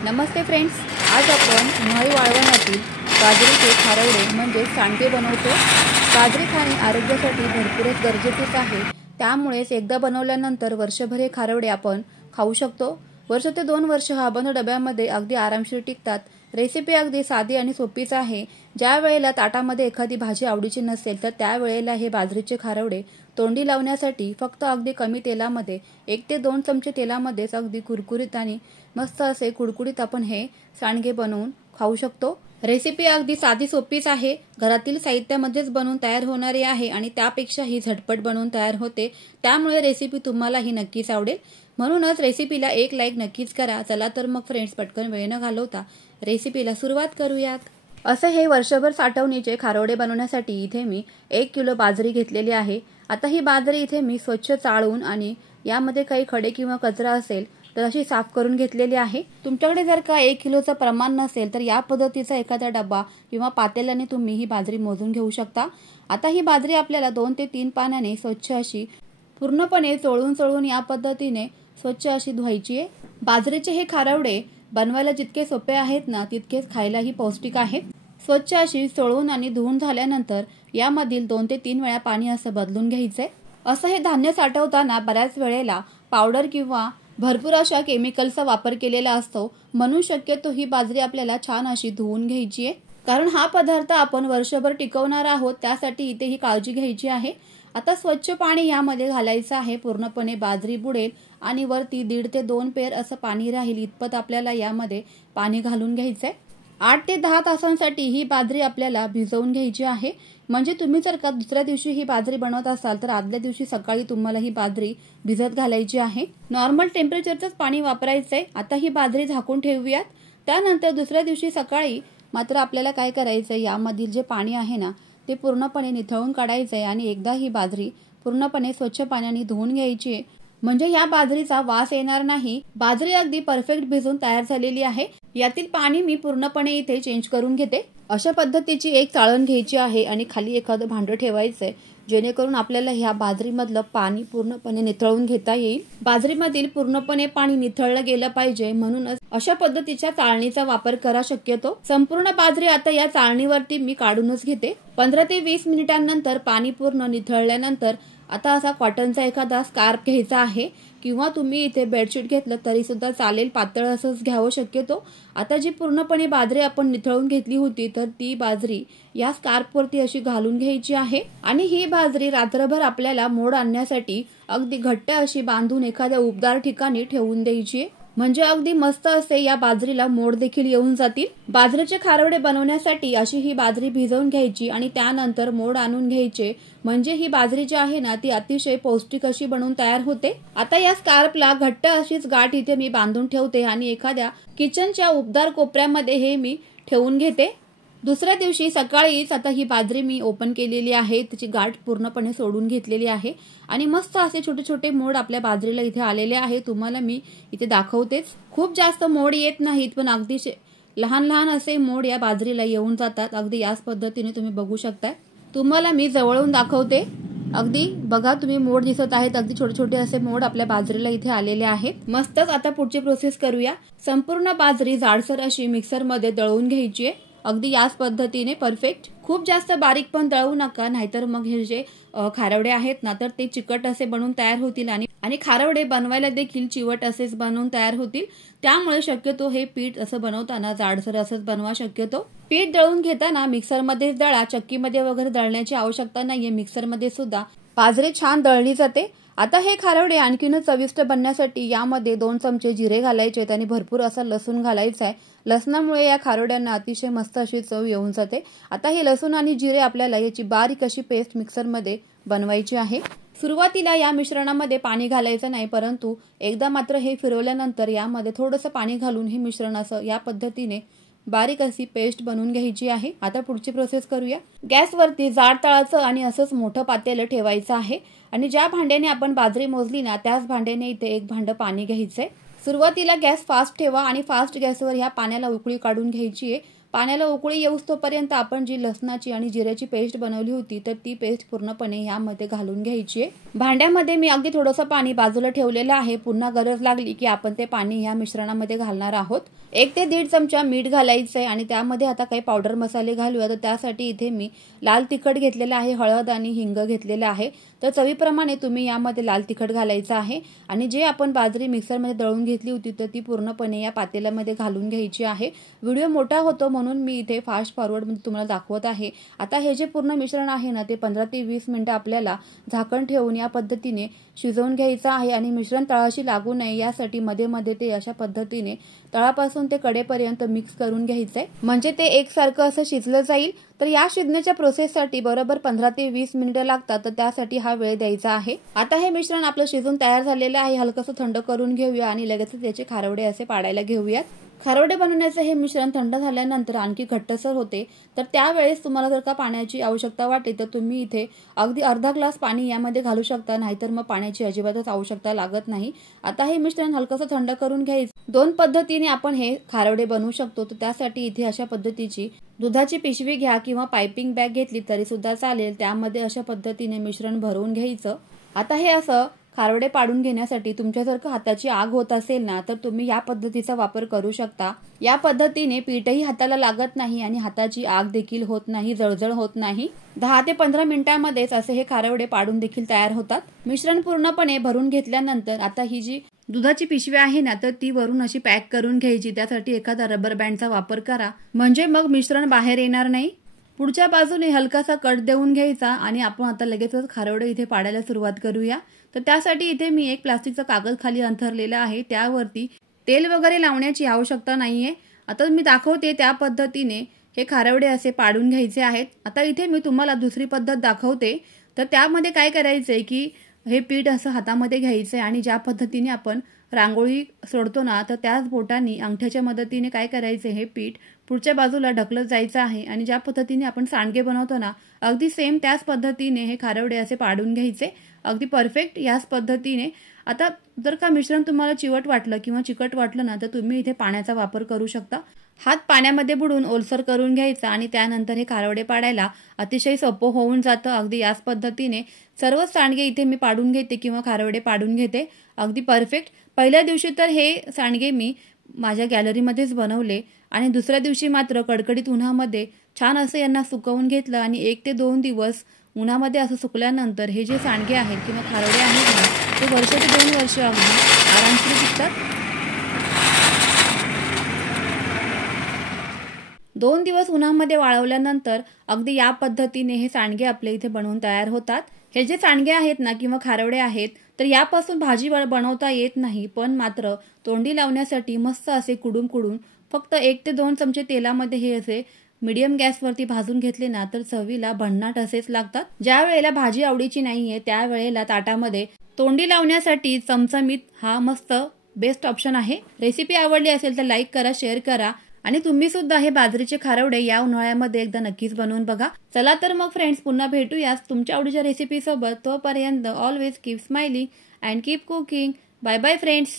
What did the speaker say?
नमस्ते friends, आज आपण उन्हाळी वाळवणातील बाजरीचे खारवडे म्हणजे सांडगे बनवतो। बाजरी खाणे आरोग्यासाठी भरपूरच गरजेचेच आहे। त्यामुळेच एकदा बनवल्यानंतर वर्षभर हे खारवडे आपण खाऊ शकतो। वर्ष ते 2 वर्ष हा बंद डब्यामध्ये अगदी आरामशीर टिकतात। रेसिपी अगदी साधी आणि सोपीच आहे। ज्या वेळेला ताटामध्ये एखादी भाजी आवडीची नसेल तर त्या वेळेला हे बाजरीचे खारवडे तोंडी लावण्यासाठी फक्त अगदी कमी तेलामध्ये 1 ते 2 चमचे तेलामध्येच अगदी कुरकुरीत आणि मस्त असे कुडकुडीत आपण हे सांडगे बनवून खाऊ शकतो। रेसिपी अगदी साधी सोपीच आहे। घरातील साहित्यामध्येच बनवून तयार होणारी आहे आणि त्यापेक्षाही झटपट बनवून तयार होते। त्यामुळे रेसिपी तुम्हालाही नक्कीच आवडेल। म्हणूनच रेसिपीला एक लाईक नक्कीच करा। चला तर मग फ्रेंड्स, पटकन वेळ न घालवता रेसिपीला सुरुवात करूयात। असे हे वर्षभर साठवणीचे खारवडे बनवण्यासाठी इथे मी 1 किलो बाजरी घेतलेली आहे। आता ही बाजरी इथे मी स्वच्छ चाळून आणि यामध्ये काही खडे किंवा कचरा असेल तर अशी साफ करून घेतलेली आहे। तुमच्याकडे जर का 1 किलोचं प्रमाण नसेल तर या पद्धतीचा एखादा डब्बा किंवा पातेल्याने तुम्ही ही बाजरी मोजून घेऊ शकता। आता ही बाजरी आपल्याला 2 ते 3 पाण्याने स्वच्छ अशी पूर्णपणे चोळून या पद्धतीने स्वच्छ अशी धुवायची आहे। बाजरीचे हे खारवडे बनवायला जितके सोपे आहेत ना, तितकेच खायलाही पौष्टिक आहेत। स्वच्छ अशी चोळून आणि धुवून झाल्यानंतर यामधील 2 ते 3 वेळा पाणी असं बदलून घ्यायचंय। असं हे धान्य साठवताना बऱ्याच वेळेला पावडर किंवा भरपूर अशा केमिकलचा वापर केलेला असतो, म्हणून शक्यतो ही बाजरी आपल्याला छान अशी धुवून घ्यायची आहे। कारण हा पदार्थ आपण वर्षभर टिकवणार आहोत, त्यासाठी इथे ही काळजी घ्यायची आहे। आता स्वच्छ पाणी यामध्ये घालायचं आहे। पूर्णपणे बाजरी बुडेल आणि वरती 1.5 ते 2 पेर असं पाणी राहील इतपत आपल्याला यामध्ये पाणी घालून घ्यायचंय। 8 ते 10 तासांसाठी ही बाजरी आपल्याला भिजवून घ्यायची आहे। म्हणजे तुम्ही जर का दुसऱ्या दिवशी ही बाजरी बनवत असाल तर आदल्या दिवशी सकाळी तुम्हाला ही बाजरी भिजत घालायची आहे। नॉर्मल टेम्परेचरचंच पाणी वापरायचंय। आता ही बाजरी झाकून ठेवूयात। त्यानंतर दुसऱ्या दिवशी सकाळी मात्र आपल्याला काय करायचंय, यामधील जे पाणी आहे ना ते पूर्णपणे निथळून काढायचंय आणि एकदा ही बाजरी पूर्णपणे स्वच्छ पाण्याने धुवून घ्यायची आहे। म्हणजे या बाजरीचा वास येणार नाही। बाजरी अगदी परफेक्ट भिजून तयार झालेली आहे। यातील पाणी मी पूर्णपणे इथे चेंज करून घेते। अशा पद्धतीची एक चाळण घ्यायची आहे आणि खाली एखादं भांडं ठेवायचंय, जेणेकरून आपल्याला ह्या बाजरीमधलं पाणी पूर्णपणे निथळून घेता येईल। बाजरीमधील पूर्णपणे पाणी निथळलं गेलं पाहिजे, म्हणूनच अशा पद्धतीच्या चाळणीचा वापर करा शक्यतो। संपूर्ण बाजरी आता या चाळणीवरती मी काढूनच घेते। 15 ते 20 मिनिटांनंतर पाणी पूर्ण निथळल्यानंतर आता असा कॉटनचा एखादा स्कार्फ घ्यायचा आहे, किंवा तुम्ही इथे बेडशीट घेतलं तरी सुद्धा चालेल, पातळ असंच घ्यावं शक्यतो। आता जी पूर्णपणे बाजरी आपण निथळून घेतली होती तर ती बाजरी या स्कार्फवरती अशी घालून घ्यायची आहे आणि ही बाजरी रात्रभर आपल्याला मोड आणण्यासाठी अगदी घट्ट अशी बांधून एखाद्या उबदार ठिकाणी ठेवून द्यायची आहे। म्हणजे अगदी मस्त असे या बाजरीला मोड देखील येऊन जातील। बाजरीचे खारवडे बनवण्यासाठी अशी ही बाजरी भिजवून घ्यायची आणि त्यानंतर मोड आणून घ्यायचे, म्हणजे ही बाजरी जी आहे ना ती अतिशय पौष्टिक अशी बनवून तयार होते। आता या स्कार्फला घट्ट अशीच गाठ इथे मी बांधून ठेवते आणि एखाद्या किचनच्या उबदार कोपऱ्यामध्ये हे मी ठेवून घेते। दुसऱ्या दिवशी सकाळीच आता ही बाजरी मी ओपन केलेली आहे, त्याची गाठ पूर्णपणे सोडून घेतलेली आहे आणि मस्त असे छोटे छोटे मोड आपल्या बाजरीला इथे आलेले आहे। तुम्हाला मी इथे दाखवतेच। खूप जास्त मोड येत नाहीत, पण अगदी लहान लहान असे मोड या बाजरीला येऊन जातात। अगदी याच पद्धतीने तुम्ही बघू शकताय। तुम्हाला मी जवळून दाखवते। अगदी बघा, तुम्ही मोड दिसत आहेत, अगदी छोटे छोटे असे मोड आपल्या बाजरीला इथे आलेले आहेत। मस्तच। आता पुढची प्रोसेस करूया। संपूर्ण बाजरी जाडसर अशी मिक्सर मध्ये दळून घ्यायची आहे, अगदी याच पद्धतीने परफेक्ट। खूप जास्त बारीक पण दळू नका, नाहीतर मग हे जे खारवडे आहेत ना तर ते चिकट असे बनवून तयार होतील आणि खारवडे बनवायला देखील चिवट असेच बनवून तयार होतील। त्यामुळे शक्यतो हे पीठ असं बनवताना जाडसर असंच बनवा शक्यतो। पीठ दळून घेताना मिक्सरमध्येच दळा, चक्कीमध्ये वगैरे दळण्याची आवश्यकता नाहीये। मिक्सरमध्ये सुद्धा बाजरी छान दळली जाते। आता हे खारवडे आणखीनच चविष्ट बनण्यासाठी यामध्ये 2 चमचे जिरे घालायचे आणि भरपूर असा लसूण घालायचा आहे। लसणामुळे या खारवड्यांना अतिशय मस्त अशी चव येऊन जाते। आता हे लसूण आणि जिरे आपल्याला याची बारीक अशी पेस्ट मिक्सरमध्ये बनवायची आहे। सुरुवातीला या मिश्रणामध्ये पाणी घालायचं नाही, परंतु एकदा मात्र हे फिरवल्यानंतर यामध्ये थोडंसं पाणी घालून हे मिश्रण असं या पद्धतीने बारीक अशी पेस्ट बनवून घ्यायची आहे। आता पुढची प्रोसेस करूया। गॅसवरती जाड तळाचं आणि असंच मोठं पातेलं ठेवायचं आहे आणि ज्या भांड्याने आपण बाजरी मोजली ना त्याच भांड्याने इथे 1 भांडं पाणी घ्यायचंय। सुरुवातीला गॅस फास्ट ठेवा आणि फास्ट गॅसवर ह्या पाण्याला उकळी काढून घ्यायची आहे। पाण्याला उकळी येऊस तोपर्यंत आपण जी लसणाची आणि जिऱ्याची पेस्ट बनवली होती तर ती पेस्ट पूर्णपणे यामध्ये घालून घ्यायची आहे। भांड्यामध्ये मी अगदी थोडंसं पाणी बाजूला ठेवलेलं आहे। पुन्हा गरज लागली की आपण ते पाणी या मिश्रणामध्ये घालणार आहोत। 1 ते 1.5 चमचा मीठ घालायचं आहे आणि त्यामध्ये आता काही पावडर मसाले घालूया। तर त्यासाठी इथे मी लाल तिखट घेतलेलं आहे, हळद आणि हिंग घेतलेलं आहे। तर चवीप्रमाणे तुम्ही यामध्ये लाल तिखट घालायचं आहे आणि जे आपण बाजरी मिक्सरमध्ये दळून घेतली होती तर ती पूर्णपणे या पातेल्यामध्ये घालून घ्यायची आहे। व्हिडिओ मोठा होतो म्हणून मी इथे फास्ट फॉरवर्ड मध्ये तुम्हाला दाखवत आहे। आता हे जे पूर्ण मिश्रण आहे ना ते 15 ते 20 मिनिटं आपल्याला झाकण ठेवून या पद्धतीने शिजवून घ्यायचं आहे आणि मिश्रण तळाशी लागू नये यासाठी मध्ये मध्ये ते अशा पद्धतीने तळापासून ते कडेपर्यंत मिक्स करून घ्यायचंय, म्हणजे ते एकसारखं असं शिजलं जाईल। तर या शिजण्याच्या प्रोसेससाठी बरोबर 15 ते 20 मिनिटं लागतात, तर त्यासाठी हा वेळ द्यायचा आहे। आता हे मिश्रण आपलं शिजून तयार झालेलं आहे। हलकंसं थंड करून घेऊया आणि लगेच त्याचे खारवडे असे पाडायला घेऊयात। खारवडे बनवण्याचे हे मिश्रण थंड झाल्यानंतर आणखी घट्टसर होते। तर त्यावेळेस तुम्हाला जर का पाण्याची आवश्यकता वाटते तर तुम्ही इथे अगदी अर्धा ग्लास पाणी यामध्ये घालू शकता, नाहीतर मग पाण्याची अजिबातच आवश्यकता लागत नाही। आता हे मिश्रण हलकंसं थंड करून घ्यायचं। 2 पद्धतीने आपण हे खारवडे बनवू शकतो। तर त्यासाठी इथे अशा पद्धतीची दुधाची पिशवी घ्या किंवा पाइपिंग बॅग घेतली तरी सुद्धा चालेल, त्यामध्ये अशा पद्धतीने मिश्रण भरवून घ्यायचं। आता हे असं खारवडे पाडून घेण्यासाठी तुमच्या जर का हाताची आग होत असेल ना तर तुम्ही या पद्धतीचा वापर करू शकता। या पद्धतीने पीठही हाताला लागत नाही आणि हाताची आग देखील होत नाही, जळजळ होत नाही। 10 ते 15 मिनिटांमध्येच असे हे खारवडे पाडून देखील तयार होतात। मिश्रण पूर्णपणे भरून घेतल्यानंतर आता ही जी दुधाची पिशवी आहे ना तर ती वरून अशी पॅक करून घ्यायची। त्यासाठी एखादा रबर बँडचा वापर करा, म्हणजे मग मिश्रण बाहेर येणार नाही। पुढच्या बाजूने हलकासा कट देऊन घ्यायचा आणि आपण आता लगेचच खारवडे इथे पाडायला सुरुवात करूया। तर त्यासाठी इथे मी एक प्लास्टिकचा कागद खाली अंथरलेला आहे, त्यावरती तेल वगैरे लावण्याची आवश्यकता नाहीये। आता मी दाखवते त्या पद्धतीने हे खारवडे असे पाडून घ्यायचे आहेत। आता इथे मी तुम्हाला दुसरी पद्धत दाखवते। तर त्यामध्ये काय करायचंय की हे पीठ असं हातामध्ये घ्यायचंय आणि ज्या पद्धतीने आपण रांगोळी सोडतो ना तर त्याच बोटांनी अंगठ्याच्या मदतीने काय करायचंय हे पीठ पुढच्या बाजूला ढकलत जायचं आहे आणि ज्या पद्धतीने आपण सांडगे बनवतो ना अगदी सेम त्याच पद्धतीने हे खारवडे असे पाडून घ्यायचे, अगदी परफेक्ट याच पद्धतीने। आता जर का मिश्रण तुम्हाला चिवट वाटलं किंवा चिकट वाटलं ना तर तुम्ही इथे पाण्याचा वापर करू शकता। हात पाण्यामध्ये बुडून ओलसर करून घ्यायचा आणि त्यानंतर हे खारवडे पाडायला अतिशय सोपं होऊन जातं। अगदी याच पद्धतीने सर्व सांडगे इथे मी पाडून घेते किंवा खारवडे पाडून घेते, अगदी परफेक्ट। पहिल्या दिवशी तर हे सांडगे मी माझ्या गॅलरीमध्येच बनवले आणि दुसऱ्या दिवशी मात्र कडकडीत उन्हामध्ये छान असं यांना सुकवून घेतलं आणि 1 ते 2 दिवस उन्हामध्ये असं सुकल्यानंतर हे जे सांडगे आहेत किंवा खारवडे आहेत ना ते 1 ते 2 वर्ष अगदी आरामशीर टिकतात। 2 दिवस उन्हामध्ये वाळवल्यानंतर अगदी या पद्धतीने हे सांडगे आपले इथे बनवून तयार होतात। हे जे सांडगे आहेत ना किंवा खारवडे आहेत तर यापासून भाजी बनवता येत नाही, पण मात्र तोंडी लावण्यासाठी मस्त असे कुडून कुडून फक्त 1 ते 2 चमचे तेलामध्ये हे असे मीडियम गॅसवरती भाजून घेतले ना तर चवीला भन्नाट असेच लागतात। ज्या वेळेला भाजी आवडीची नाहीये त्यावेळेला ताटामध्ये तोंडी लावण्यासाठी चमचमीत हा मस्त बेस्ट ऑप्शन आहे। रेसिपी आवडली असेल तर लाईक करा, शेअर करा आणि तुम्ही सुद्धा हे बाजरीचे खारवडे या उन्हाळ्यामध्ये एकदा नक्कीच बनवून बघा। चला तर मग फ्रेंड्स, पुन्हा भेटूया तुमच्या आवडीच्या रेसिपी सोबत। तोपर्यंत always keep smiling and keep cooking. Bye bye friends.